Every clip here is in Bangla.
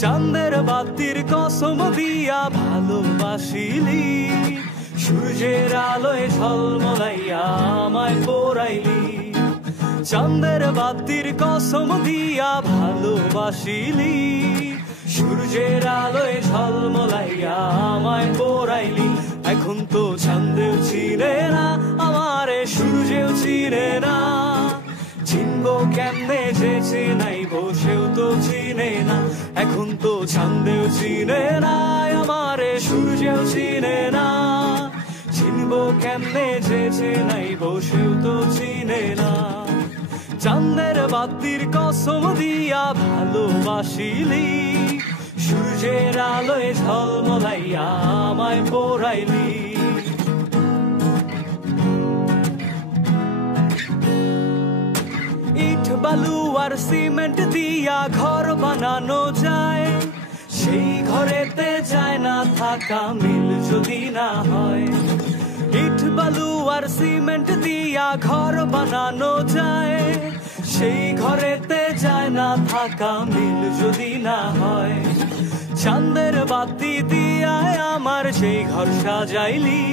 চাঁদের বাতির কসম দিয়া ভালোবাসিলি, সূর্যের আলোয় ঝলমলাইয়া আমায় পোড়াইলি। চাঁদের বাতির কসম দিয়া ভালোবাসিলি, সূর্যের আলোয় ঝলমলাইয়া আমায় পোড়াইলি। এখন তো চাঁদেও চিনে না আমারে, সূর্যেও চিনে না। চিনবো কেমনে যে চিনাইব, সেও তো চিনে না। এখন তো চাঁদেও চিনে না আমারে, সূর্যেও চিনে না। চিনবো কেমনে যে চিনাইব, সেও তো চিনে না। চাঁদের বাতির কসম দিয়া ভালোবাসিলি, সূর্যের আলোয় ঝলমলাইয়া আমায় পোড়াইলি। ইট বালু আর সিমেন্ট দিয়া ঘর বানানো যায়, সেই ঘরেতে যায় না থাকা মিল যদি না হয়। ইট বালু আর সিমেন্ট দিয়া ঘর বানানো যায়, সেই ঘরেতে যায় না থাকা মিল যদি না হয়। চাঁদের বাতি দিয়া আমার সেই ঘর সাজাইলি,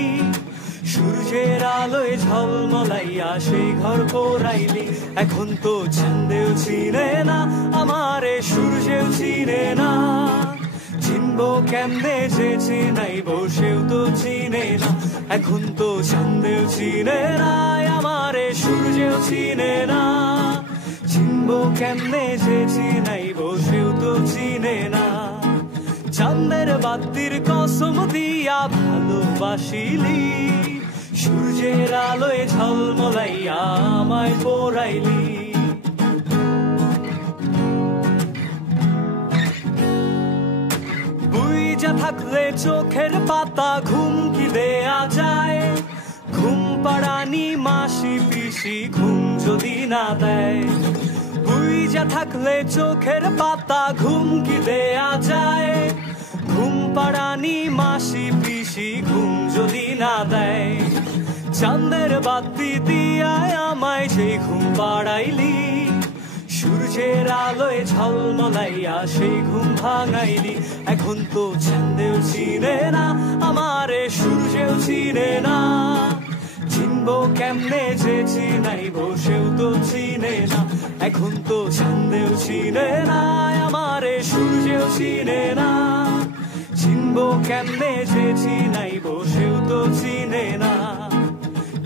সূর্যের আলোয় ঝলমলাইয়া সেই ঘর পোড়াইলি। এখন তো চাঁদেও চিনে না আমারে, সূর্যেও চিনে না। চিনবো কেমনে যে চিনাইব, সেও তো চিনে না। এখন তো চাঁদেও চিনে না আমারে, সূর্যেও চিনে না। চিনবো কেমনে যে চিনাইব, সেও তো চিনে না। চাঁদের বাতির কসম দিয়া ভালোবাসিলি, সূর্যের আলোয় ঝলমলাইয়া আমায় পোড়াইলি। বুইজা থাকলে চোখের পাতা ঘুম কি দেয়া যায়, ঘুম পাড়ানি মাসি পিসি ঘুম যদি না দেয়। বুইজা থাকলে চোখের পাতা ঘুম কি দেয়া যায়, ঘুম পাড়ানি মাসি পিসি ঘুম যদি না দেয়। চাঁদের বাতি দিয়া আমায় সেই ঘুম পাড়াইলি, সূর্যের আলোয় ঝলমলাইয়া সেই ঘুম ভাঙাইলি। এখন তো চাঁদেও চিনে না আমারে, সূর্যেও চিনে না। চিনবো কেমনে যে চিনাইব, সেও তো চিনে না। এখন তো চাঁদেও চিনে না আমারে, সূর্যেও চিনে না। চিনবো কেমনে যে চিনাইব, সেও তো চিনে না।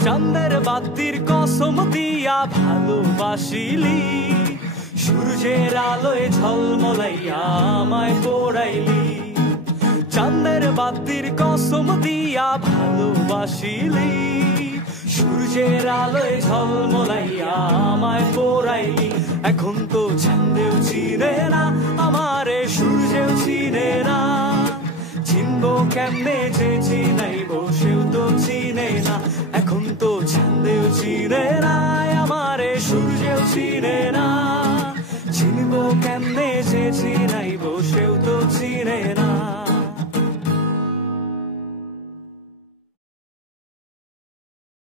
চাঁদের বাতির কসম দিয়া ভালোবাসিলি, সূর্যের আলোয় ঝলমলাইয়া আমায় পোড়াইলি। চাঁদের বাতির কসম দিয়া ভালোবাসিলি, সূর্যের আলোয় ঝলমলাইয়া আমায় পোড়াইলি। এখন তো চাঁদেও চিনে না আমারে, সূর্যেও চিনে না। চিনবো কেমনে যে চিনাইব, সেও তো চিনে না। এখন তো চাঁদেও চিনে না আমারে, সূর্যেও চিনে না। চিনবো কেমনে যে চিনাইব, সেও তো চিনে না।